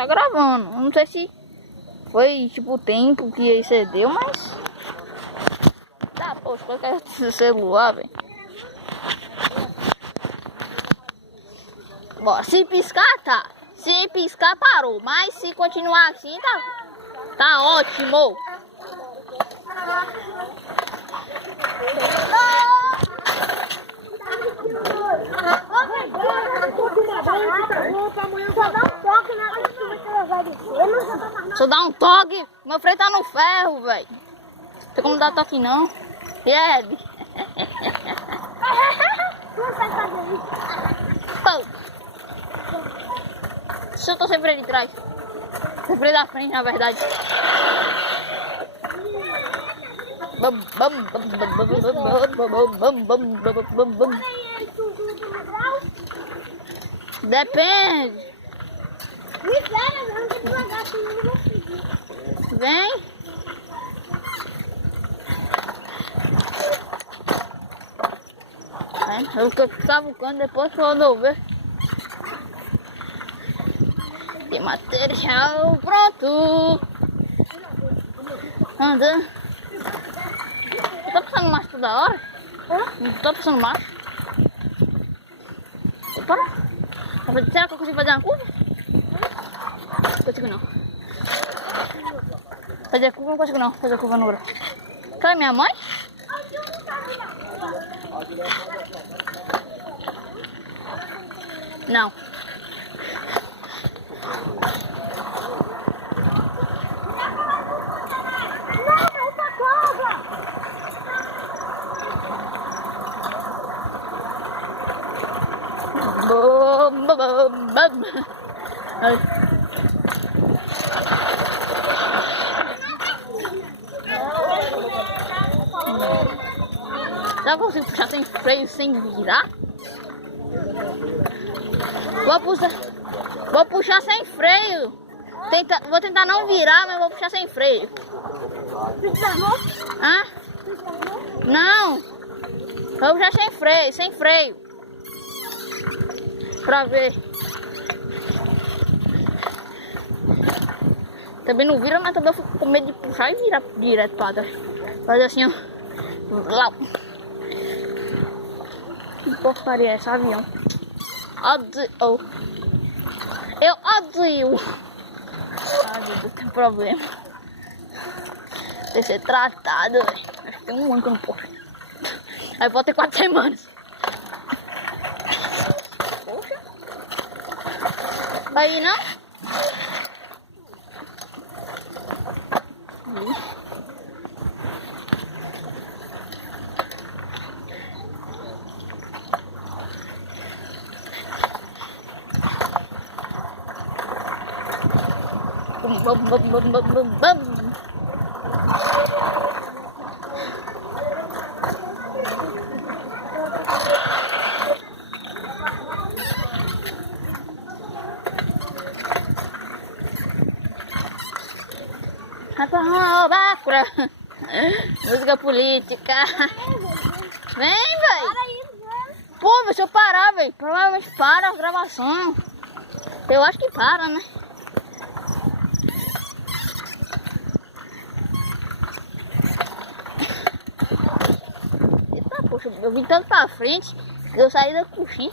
tá gravando. Não sei se foi tipo o tempo que excedeu, mas... Tá, poxa, qual que é esse celular, velho? Bom, se piscar, tá. Se piscar, parou. Mas se continuar assim, tá ótimo. Só dá um toque. Meu freio tá no ferro, velho. Não tem como dar toque, não. Ed. Se eu tô sem freio de trás. Sem freio da frente, na verdade. Depende. Vem. Eu tô cavucando depois quando eu ver. Tem material pronto. Andando. Tá passando macho toda hora? Não tô passando macho. Será que eu consigo fazer uma curva? Não consigo não. Fazer a curva não consigo não. Fazer a curva no grau. Cadê minha mãe? Não. Já consigo puxar sem freio, sem virar? Vou puxar sem freio. Vou tentar não virar, mas vou puxar sem freio. Hã? Não. Vou puxar sem freio. Pra ver. Também não vira, mas também eu fico com medo de puxar e virar direto pra trás. Fazer assim, ó. Lá. Que porcaria é esse avião? Odio. Eu odio. Ai, meu Deus, tem problema. Tem que ser tratado, velho. Acho que tem um ano que eu não posso. Aí vou ter 4 semanas. Poxa. Vai ir, não? Bum. Música política. Vem, velho. Pô, deixa eu parar, velho. Provavelmente para a gravação. Eu acho que para, né? Eita, poxa, eu vim tanto pra frente que eu saí da coxinha.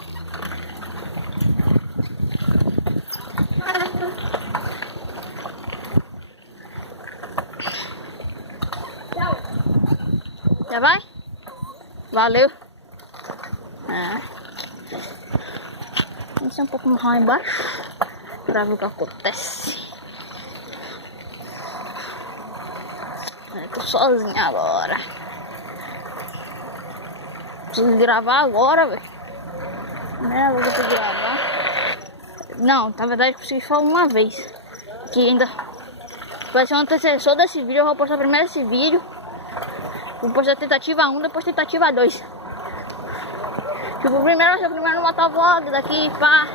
Já vai? Valeu. Vamos ser um pouco mais lá embaixo pra ver o que acontece. Eu tô sozinha agora. Preciso gravar agora, velho. Né, eu vou gravar. Não, na verdade eu consegui só uma vez. Que ainda vai ser um antecessor desse vídeo. Eu vou postar primeiro esse vídeo. Vou postar tentativa 1, depois tentativa 2. Tipo, primeiro vai ser o primeiro motovlog daqui, pá.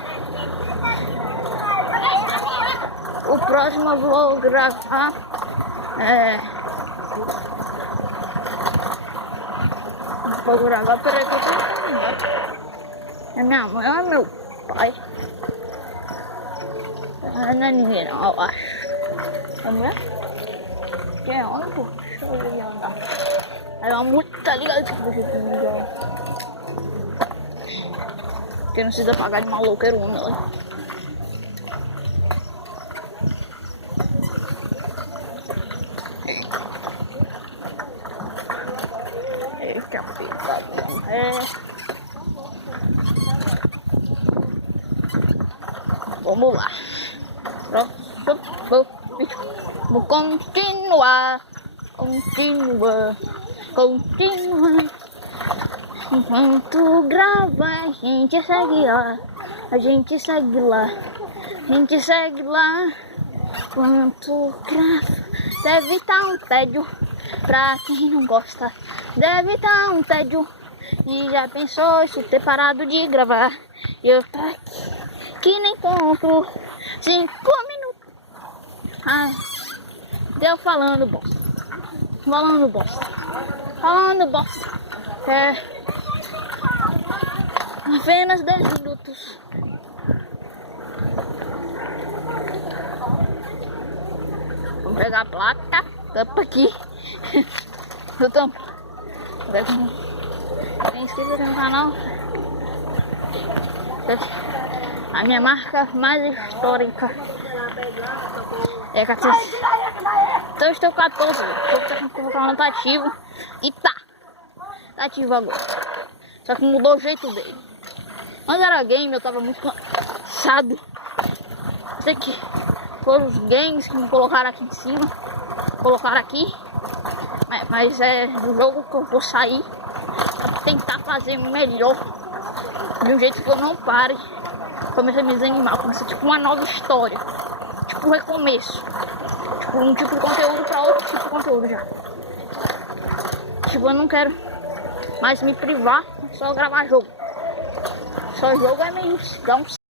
O próximo eu vou gravar. Vou gravar, peraí que eu tô. É minha mãe ou é meu pai? Não é ninguém não, eu acho. É mulher? Quem é homem, pô? Deixa eu ver ele andar. Aí é uma multa, tá ligado? Deixa eu ver. Porque não precisa pagar de maloqueiro, não. Eita, pecado. Vamos lá. Vamos continuar. Enquanto grava, a gente segue lá. A gente segue lá. Enquanto grava, deve estar um tédio. Pra quem não gosta, deve estar um tédio. E já pensou se ter parado de gravar? E eu tô aqui, que nem conto 5 minutos. Ai, deu falando bosta. Apenas 10 minutos. Vamos pegar a placa, tampa aqui. Eu tampo. Quem inscrito no canal? A minha marca mais histórica é 14. Então eu estou 14. O canal tá ativo. E tá ativo agora. Só que mudou o jeito dele. Quando era game eu tava muito cansado. Sei que foram os games que me colocaram aqui em cima. Colocaram aqui. Mas é do jogo que eu vou sair pra tentar fazer melhor. De um jeito que eu não pare. Comecei a me desanimar. Comecei tipo uma nova história. Tipo um recomeço. Tipo um tipo de conteúdo pra outro tipo de conteúdo já. Tipo, eu não quero mais me privar. Só gravar jogo. Só jogo é meio... dá um